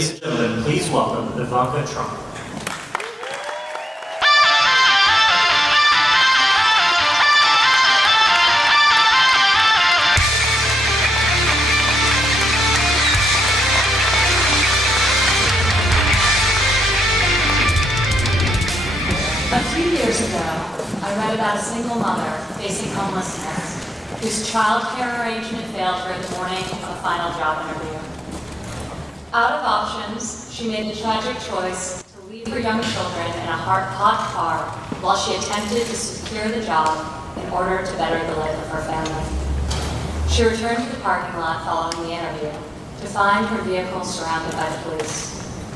Ladies and gentlemen, please welcome Ivanka Trump. A few years ago, I read about a single mother facing homelessness whose child care arrangement failed her the morning of a final job interview. Out of options, she made the tragic choice to leave her young children in a hot car while she attempted to secure the job in order to better the life of her family. She returned to the parking lot following the interview to find her vehicle surrounded by the police.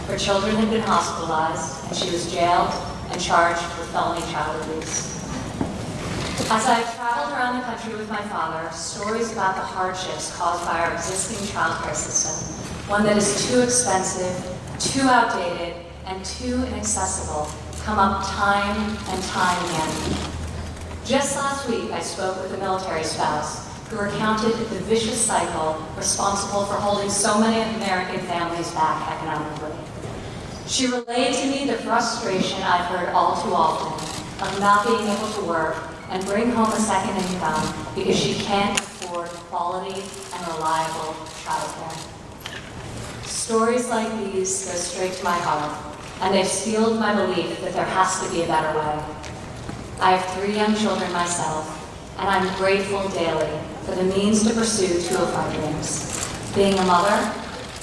Her children had been hospitalized, and she was jailed and charged with felony child abuse. As I traveled around the country with my father, stories about the hardships caused by our existing child care system, one that is too expensive, too outdated, and too inaccessible, come up time and time again. Just last week, I spoke with a military spouse who recounted the vicious cycle responsible for holding so many American families back economically. She relayed to me the frustration I've heard all too often of not being able to work and bring home a second income because she can't afford quality and reliable childcare. Stories like these go straight to my heart, and they've fueled my belief that there has to be a better way. I have 3 young children myself, and I'm grateful daily for the means to pursue 2 of my dreams, being a mother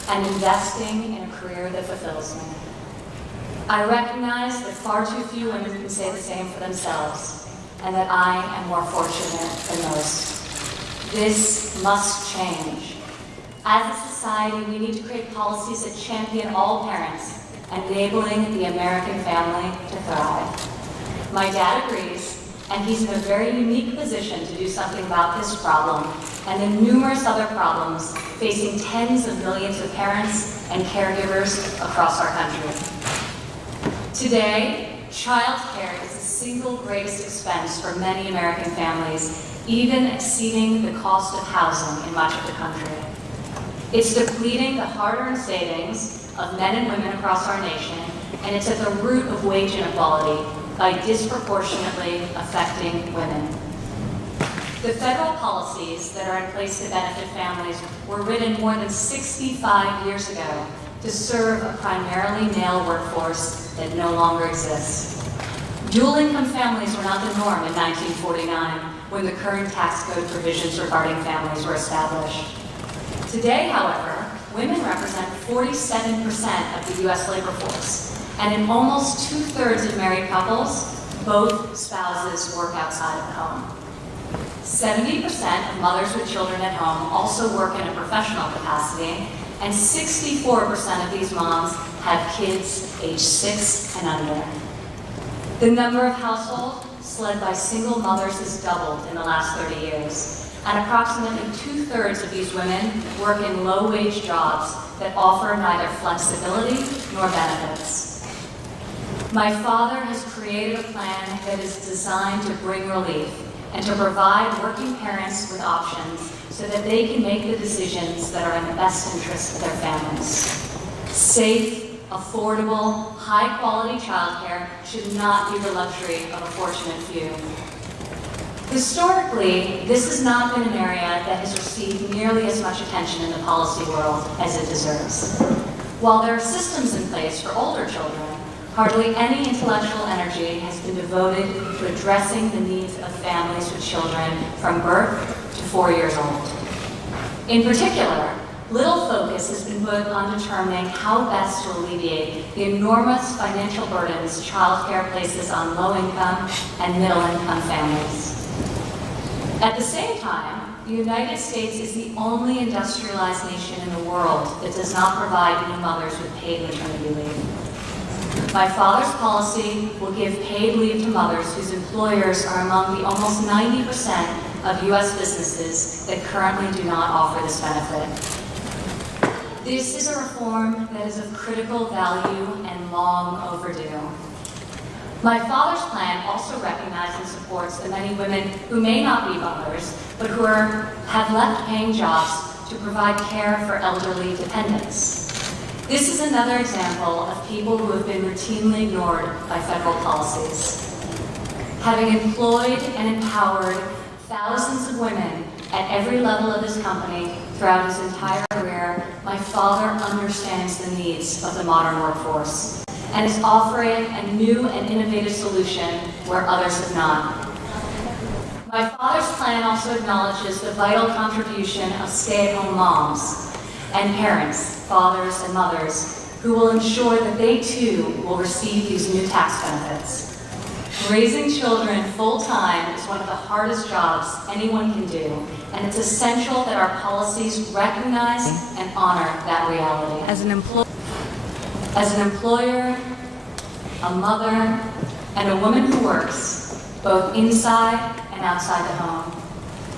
and investing in a career that fulfills me. I recognize that far too few women can say the same for themselves, and that I am more fortunate than most. This must change. As a society, we need to create policies that champion all parents, enabling the American family to thrive. My dad agrees, and he's in a very unique position to do something about this problem and the numerous other problems facing tens of millions of parents and caregivers across our country. Today, child care is the single greatest expense for many American families, even exceeding the cost of housing in much of the country. It's depleting the hard-earned savings of men and women across our nation, and it's at the root of wage inequality by disproportionately affecting women. The federal policies that are in place to benefit families were written more than 65 years ago to serve a primarily male workforce that no longer exists. Dual-income families were not the norm in 1949 when the current tax code provisions regarding families were established. Today, however, women represent 47% of the U.S. labor force, and in almost 2/3 of married couples, both spouses work outside of the home. 70% of mothers with children at home also work in a professional capacity, and 64% of these moms have kids aged 6 and under. The number of households led by single mothers has doubled in the last 30 years. And approximately 2/3 of these women work in low-wage jobs that offer neither flexibility nor benefits. My father has created a plan that is designed to bring relief and to provide working parents with options so that they can make the decisions that are in the best interest of their families. Safe, affordable, high-quality childcare should not be the luxury of a fortunate few. Historically, this has not been an area that has received nearly as much attention in the policy world as it deserves. While there are systems in place for older children, hardly any intellectual energy has been devoted to addressing the needs of families with children from birth to 4 years old. In particular, little focus has been put on determining how best to alleviate the enormous financial burdens childcare places on low-income and middle-income families. At the same time, the United States is the only industrialized nation in the world that does not provide new mothers with paid maternity leave. My father's policy will give paid leave to mothers whose employers are among the almost 90% of U.S. businesses that currently do not offer this benefit. This is a reform that is of critical value and long overdue. My father's plan also recognizes and supports the many women who may not be mothers, but who have left paying jobs to provide care for elderly dependents. This is another example of people who have been routinely ignored by federal policies. Having employed and empowered thousands of women at every level of his company throughout his entire career, my father understands the needs of the modern workforce and is offering a new and innovative solution where others have not. My father's plan also acknowledges the vital contribution of stay-at-home moms and parents, fathers and mothers, who will ensure that they too will receive these new tax benefits. Raising children full-time is one of the hardest jobs anyone can do, and it's essential that our policies recognize and honor that reality. As an employer, a mother, and a woman who works, both inside and outside the home,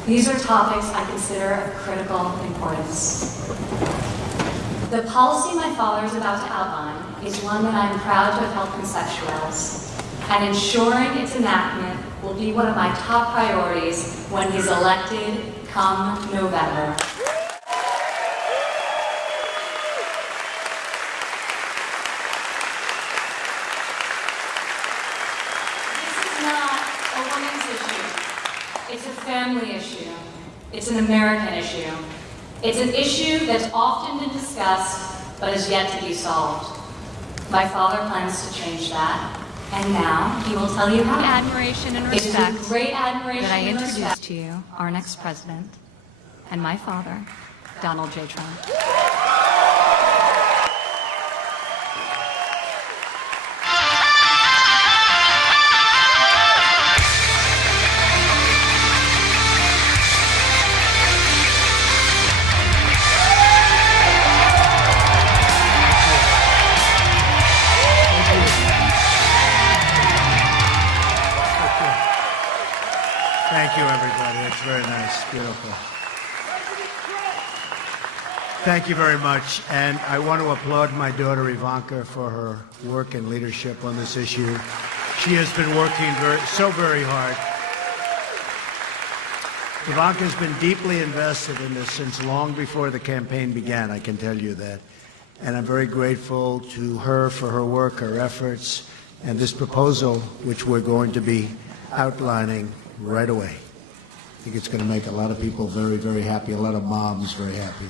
these are topics I consider of critical importance. The policy my father is about to outline is one that I am proud to have helped conceptualize, and ensuring its enactment will be one of my top priorities when he's elected come November. This is not a woman's issue. It's a family issue. It's an American issue. It's an issue that's often been discussed, but is yet to be solved. My father plans to change that. And now he will tell you how. Admiration and respect great admiration that I and introduce respect to you our next president and my father, Donald J. Trump. Thank you, everybody. It's very nice. Beautiful. Thank you very much. And I want to applaud my daughter, Ivanka, for her work and leadership on this issue. She has been working very hard. Ivanka has been deeply invested in this since long before the campaign began, I can tell you that. And I'm very grateful to her for her work, her efforts, and this proposal, which we're going to be outlining right away. I think it's going to make a lot of people very, very happy, a lot of moms very happy.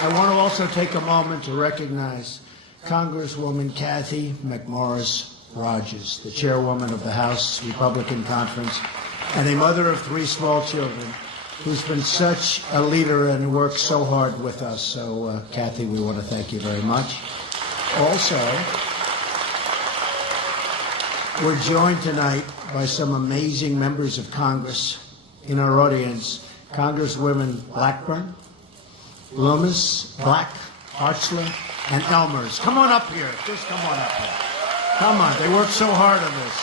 I want to also take a moment to recognize Congresswoman Kathy McMorris Rogers, the chairwoman of the House Republican Conference and a mother of 3 small children, who's been such a leader and worked so hard with us. So, Kathy, we want to thank you very much. Also, we're joined tonight by some amazing members of Congress in our audience. Congresswomen Blackburn, Loomis, Black, Archler, and Elmers. Come on up here. Just come on up here. Come on. They worked so hard on this.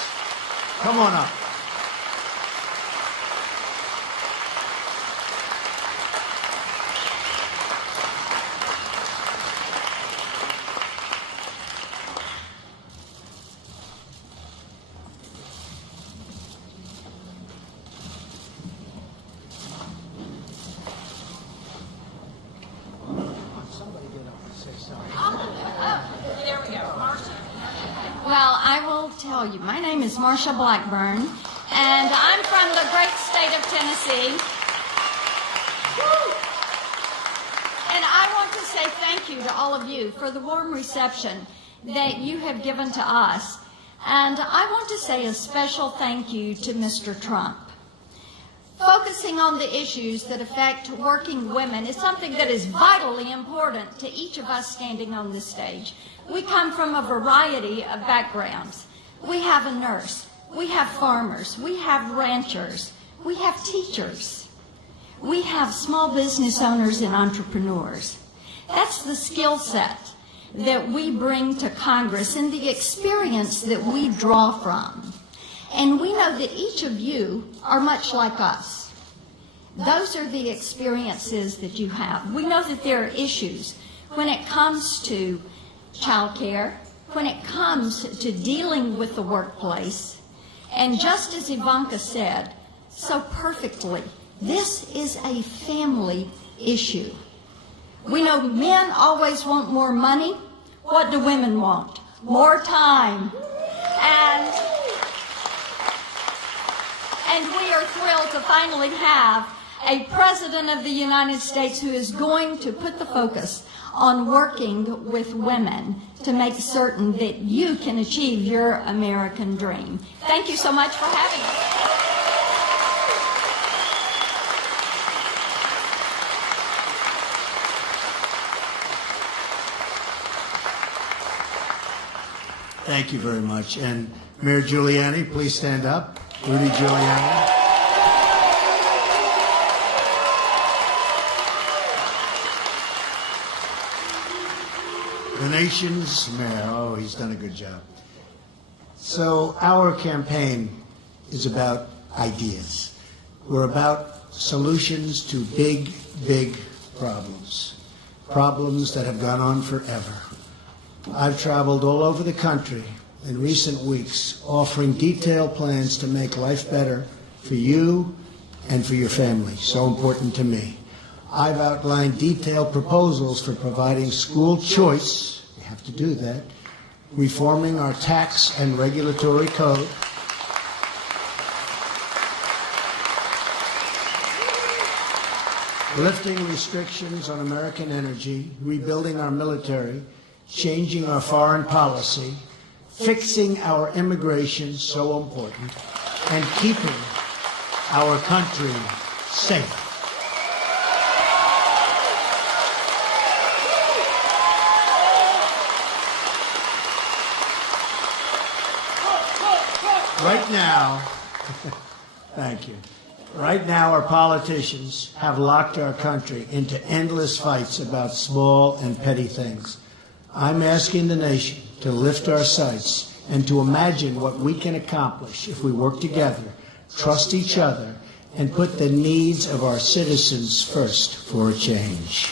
Come on up. Well, I will tell you, my name is Marsha Blackburn, and I'm from the great state of Tennessee. And I want to say thank you to all of you for the warm reception that you have given to us. And I want to say a special thank you to Mr. Trump. Focusing on the issues that affect working women is something that is vitally important to each of us standing on this stage. We come from a variety of backgrounds. We have a nurse, we have farmers, we have ranchers, we have teachers, we have small business owners and entrepreneurs. That's the skill set that we bring to Congress and the experience that we draw from. And we know that each of you are much like us. Those are the experiences that you have. We know that there are issues when it comes to child care, when it comes to dealing with the workplace. And just as Ivanka said so perfectly, This is a family issue. We know men always want more money. What do women want? More time. And we are thrilled to finally have a President of the United States who is going to put the focus on working with women to make certain that you can achieve your American dream. Thank you so much for having us. Thank you very much. And Mayor Giuliani, please stand up. Rudy Giuliani. The nation's mayor. Oh, he's done a good job. So our campaign is about ideas. We're about solutions to big, big problems. Problems that have gone on forever. I've traveled all over the country in recent weeks offering detailed plans to make life better for you and for your family, so important to me. I've outlined detailed proposals for providing school choice, we have to do that, reforming our tax and regulatory code, lifting restrictions on American energy, rebuilding our military, changing our foreign policy, fixing our immigration, so important, and keeping our country safe. Right now, thank you. Right now, our politicians have locked our country into endless fights about small and petty things. I'm asking the nation to lift our sights and to imagine what we can accomplish if we work together, trust each other, and put the needs of our citizens first for a change.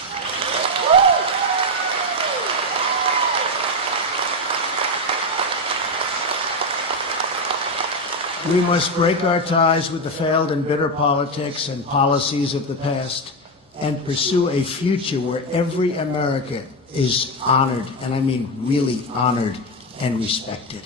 We must break our ties with the failed and bitter politics and policies of the past and pursue a future where every American is honored, and I mean really honored and respected.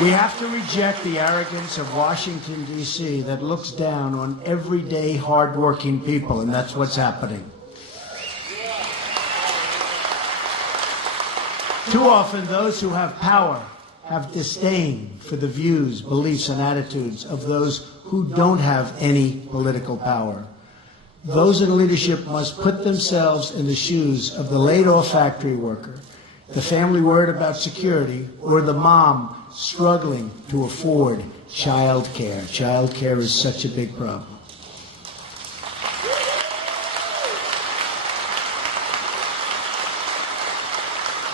We have to reject the arrogance of Washington, D.C. that looks down on everyday, hardworking people, and that's what's happening. Too often, those who have power have disdain for the views, beliefs, and attitudes of those who don't have any political power. Those in leadership must put themselves in the shoes of the laid-off factory worker, the family worried about security, or the mom struggling to afford child care. Child care is such a big problem.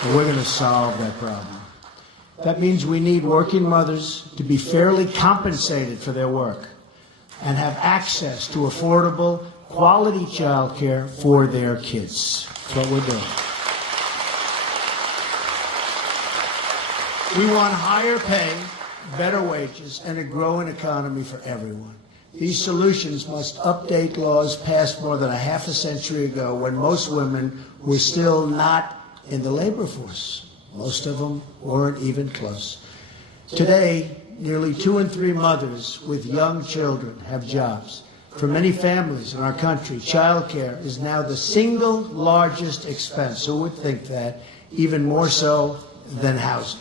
And we're going to solve that problem. That means we need working mothers to be fairly compensated for their work and have access to affordable, quality child care for their kids. That's what we're doing. We want higher pay, better wages, and a growing economy for everyone. These solutions must update laws passed more than a half a century ago when most women were still not in the labor force. Most of them weren't even close. Today, nearly 2 in 3 mothers with young children have jobs. For many families in our country, child care is now the single largest expense. Who would think that? Even more so than housing.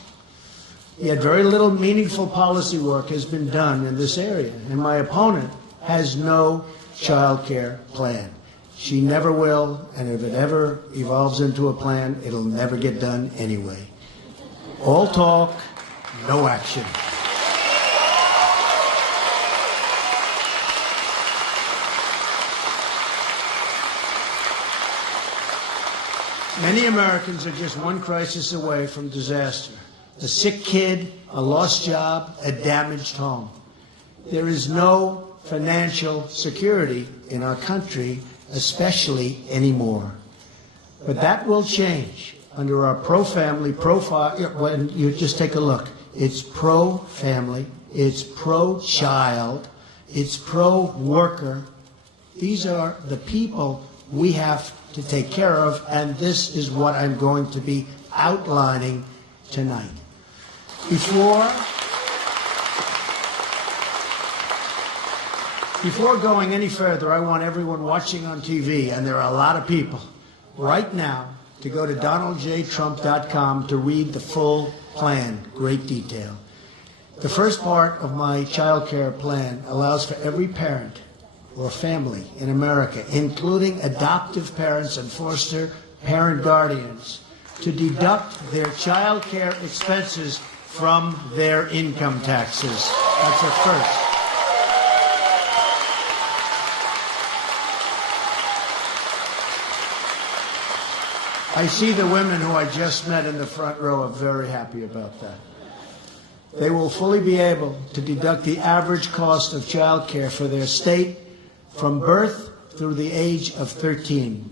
Yet very little meaningful policy work has been done in this area, and my opponent has no child care plan. She never will, and if it ever evolves into a plan, it'll never get done anyway. All talk, no action. Many Americans are just one crisis away from disaster. A sick kid, a lost job, a damaged home. There is no financial security in our country, especially anymore. But that will change under our pro-family profile. When you just take a look, it's pro-family, it's pro-child, it's pro-worker. These are the people we have to take care of, and this is what I'm going to be outlining tonight. Before going any further, I want everyone watching on TV, and there are a lot of people, right now, to go to donaldjtrump.com to read the full plan, great detail. The first part of my child care plan allows for every parent or family in America, including adoptive parents and foster parent guardians, to deduct their child care expenses from their income taxes. That's a first. I see the women who I just met in the front row are very happy about that. They will fully be able to deduct the average cost of child care for their state from birth through the age of 13.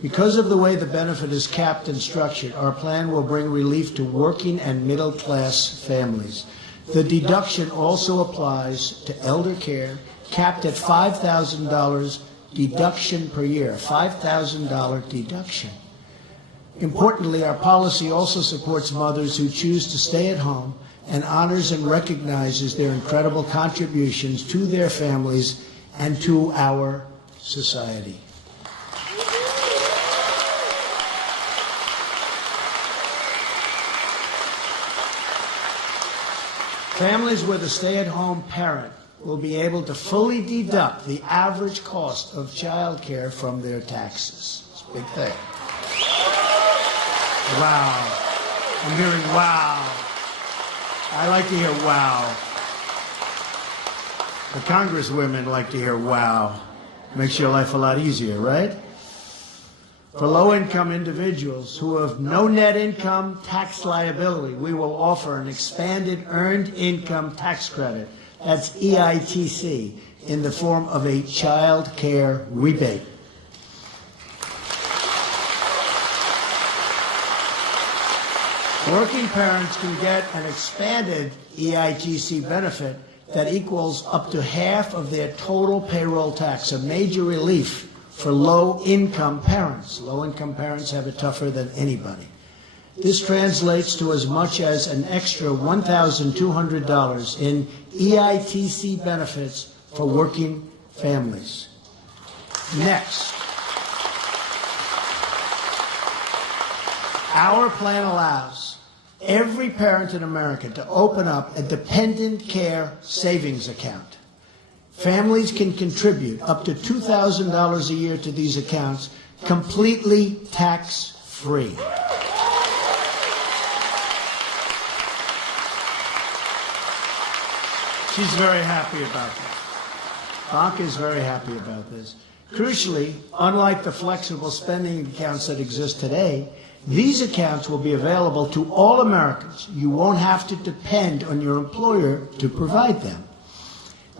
Because of the way the benefit is capped and structured, our plan will bring relief to working and middle-class families. The deduction also applies to elder care, capped at $5,000 deduction per year, $5,000 deduction. Importantly, our policy also supports mothers who choose to stay at home and honors and recognizes their incredible contributions to their families and to our society. Families with a stay-at-home parent will be able to fully deduct the average cost of child care from their taxes. It's a big thing. Wow. I'm hearing wow. I like to hear wow. The congresswomen like to hear wow. Makes your life a lot easier, right? For low-income individuals who have no net income tax liability, we will offer an expanded Earned Income Tax Credit, that's EITC, in the form of a child care rebate. Working parents can get an expanded EITC benefit that equals up to half of their total payroll tax, a major relief for low-income parents. Low-income parents have it tougher than anybody. This translates to as much as an extra $1,200 in EITC benefits for working families. Next, our plan allows every parent in America to open up a dependent care savings account. Families can contribute up to $2,000 a year to these accounts, completely tax-free. She's very happy about that. Ivanka is very happy about this. Crucially, unlike the flexible spending accounts that exist today, these accounts will be available to all Americans. You won't have to depend on your employer to provide them.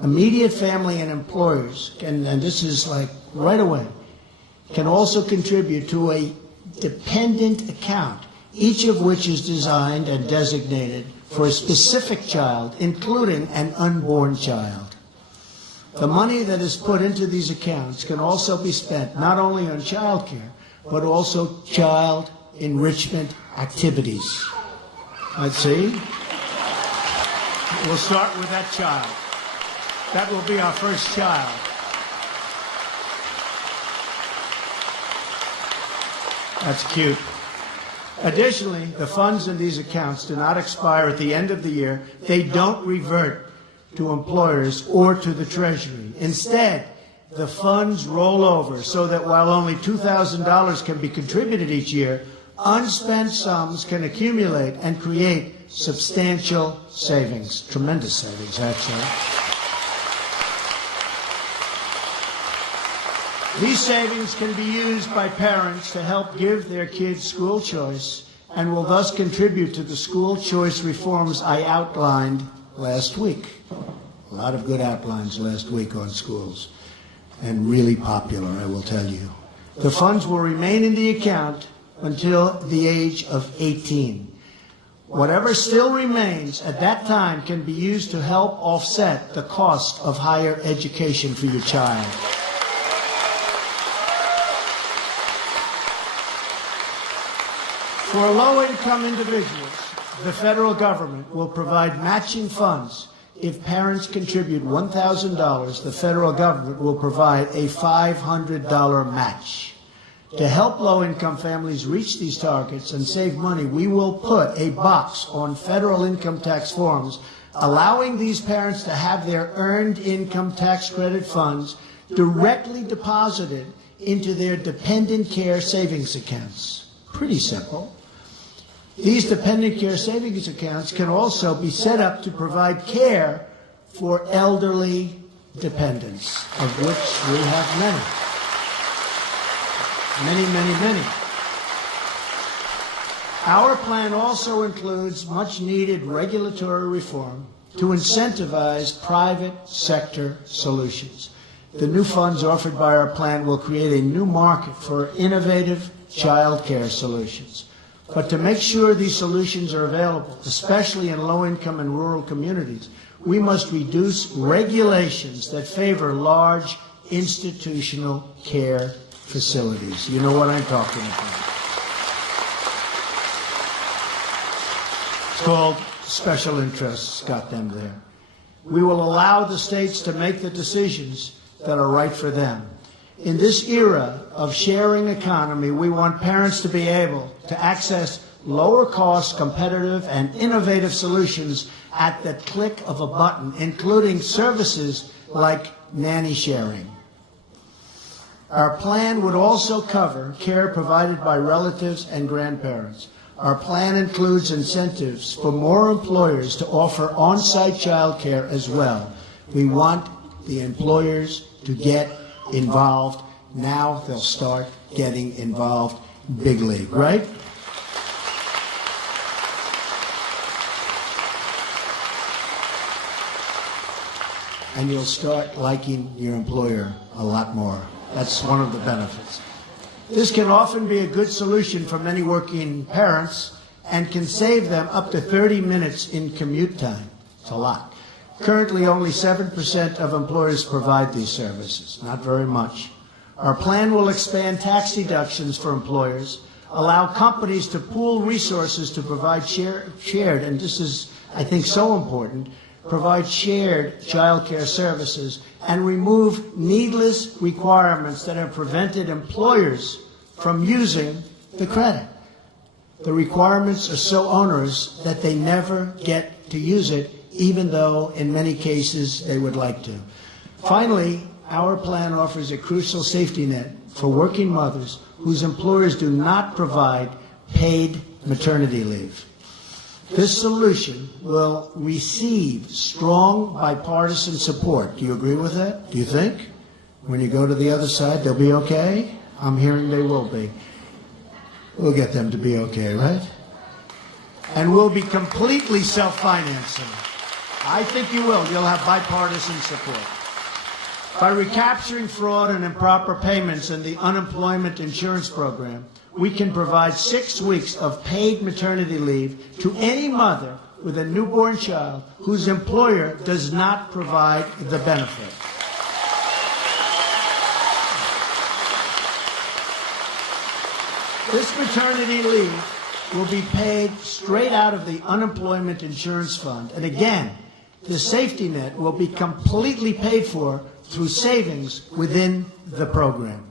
Immediate family and employers can, and this is like right away, can also contribute to a dependent account, each of which is designed and designated for a specific child, including an unborn child. The money that is put into these accounts can also be spent not only on child care, but also child enrichment activities. Let's see. We'll start with that child. That will be our first child. That's cute. Additionally, the funds in these accounts do not expire at the end of the year. They don't revert to employers or to the Treasury. Instead, the funds roll over so that while only $2,000 can be contributed each year, unspent sums can accumulate and create substantial savings, tremendous savings, actually. These savings can be used by parents to help give their kids school choice and will thus contribute to the school choice reforms I outlined last week. A lot of good outlines last week on schools, and really popular, I will tell you. The funds will remain in the account until the age of 18. Whatever still remains at that time can be used to help offset the cost of higher education for your child. For low-income individuals, the federal government will provide matching funds. If parents contribute $1,000, the federal government will provide a $500 match. To help low-income families reach these targets and save money, we will put a box on federal income tax forms allowing these parents to have their earned income tax credit funds directly deposited into their dependent care savings accounts. Pretty simple. These dependent care savings accounts can also be set up to provide care for elderly dependents, of which we have many. Many. Our plan also includes much-needed regulatory reform to incentivize private sector solutions. The new funds offered by our plan will create a new market for innovative child care solutions. But to make sure these solutions are available, especially in low-income and rural communities, we must reduce regulations that favor large institutional care facilities. You know what I'm talking about. It's called special interests, got them there. We will allow the states to make the decisions that are right for them. In this era of sharing economy, we want parents to be able to access lower-cost, competitive, and innovative solutions at the click of a button, including services like nanny sharing. Our plan would also cover care provided by relatives and grandparents. Our plan includes incentives for more employers to offer on-site child care as well. We want the employers to get involved. Now they'll start getting involved big league, right? And you'll start liking your employer a lot more. That's one of the benefits. This can often be a good solution for many working parents and can save them up to 30 minutes in commute time. It's a lot. Currently, only 7% of employers provide these services, not very much. Our plan will expand tax deductions for employers, allow companies to pool resources to provide shared, and this is, I think, so important, provide shared child care services, and remove needless requirements that have prevented employers from using the credit. The requirements are so onerous that they never get to use it, even though in many cases they would like to. Finally, our plan offers a crucial safety net for working mothers whose employers do not provide paid maternity leave. This solution will receive strong bipartisan support. Do you agree with that? Do you think? When you go to the other side, they'll be okay? I'm hearing they will be. We'll get them to be okay, right? And we'll be completely self-financing. I think you will. You'll have bipartisan support. By recapturing fraud and improper payments in the unemployment insurance program, we can provide 6 weeks of paid maternity leave to any mother with a newborn child whose employer does not provide the benefit. This maternity leave will be paid straight out of the unemployment insurance fund. And again, the safety net will be completely paid for through savings within the program.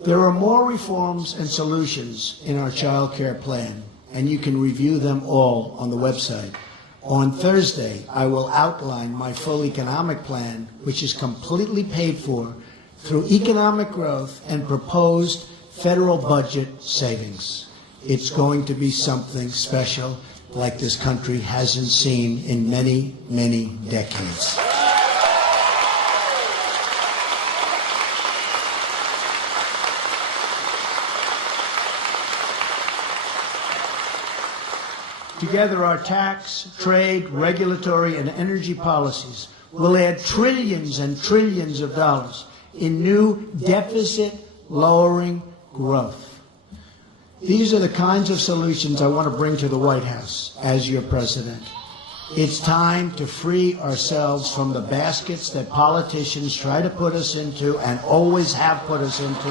There are more reforms and solutions in our child care plan, and you can review them all on the website. On Thursday, I will outline my full economic plan, which is completely paid for through economic growth and proposed federal budget savings. It's going to be something special like this country hasn't seen in many, many decades. Together, our tax, trade, regulatory, and energy policies will add trillions and trillions of dollars in new deficit-lowering growth. These are the kinds of solutions I want to bring to the White House as your president. It's time to free ourselves from the baskets that politicians try to put us into and always have put us into,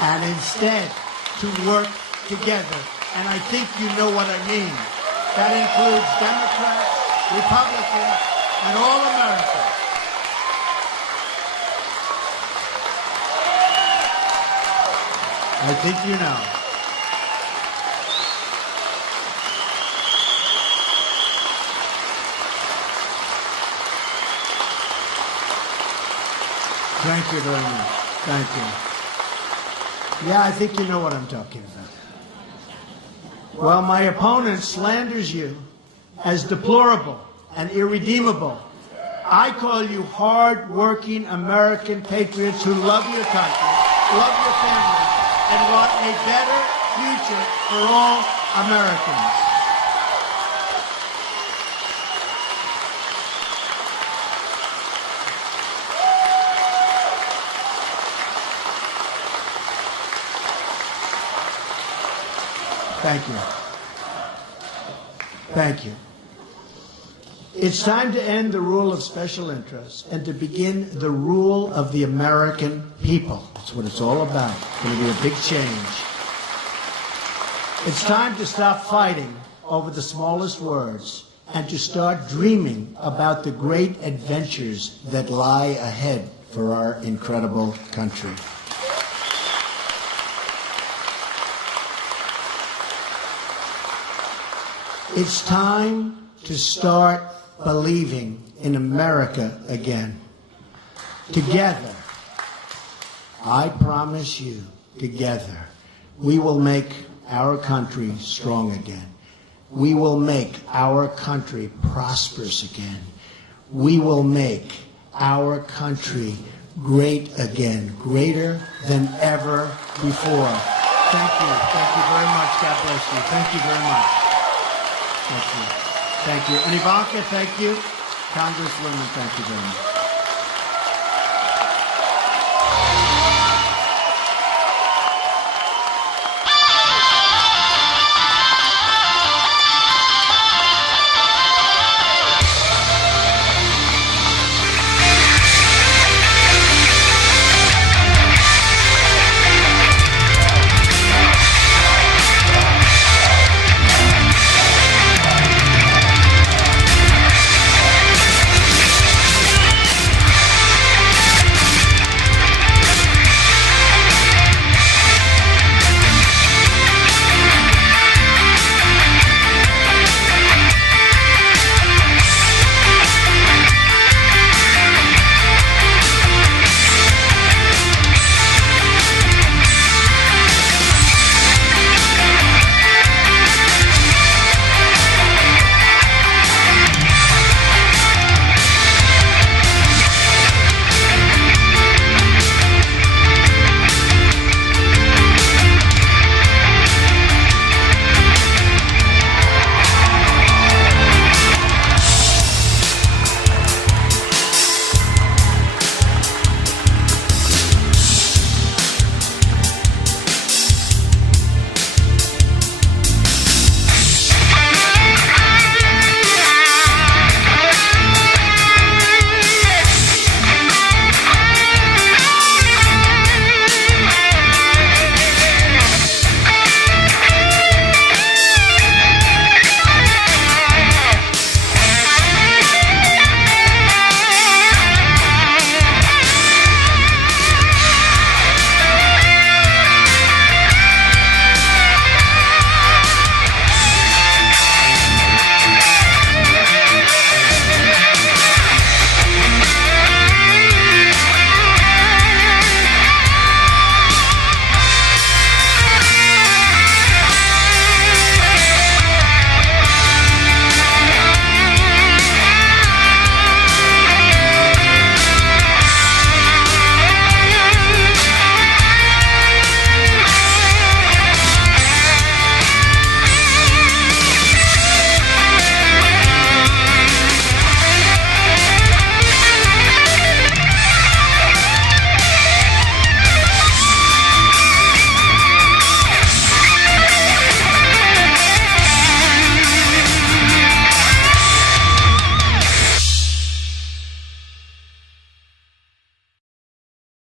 and instead to work together. And I think you know what I mean. That includes Democrats, Republicans, and all Americans. I think you know. Thank you very much. Thank you. Yeah, I think you know what I'm talking about. Well, my opponent slanders you as deplorable and irredeemable. I call you hard-working American patriots who love your country, love your family, and want a better future for all Americans. Thank you. Thank you. It's time to end the rule of special interests and to begin the rule of the American people. That's what it's all about. It's going to be a big change. It's time to stop fighting over the smallest words and to start dreaming about the great adventures that lie ahead for our incredible country. It's time to start believing in America again. Together, I promise you, together, we will make our country strong again. We will make our country prosperous again. We will make our country great again, greater than ever before. Thank you. Thank you very much. God bless you. Thank you very much. Thank you. Thank you. And Ivanka, thank you. Congresswoman, thank you very much.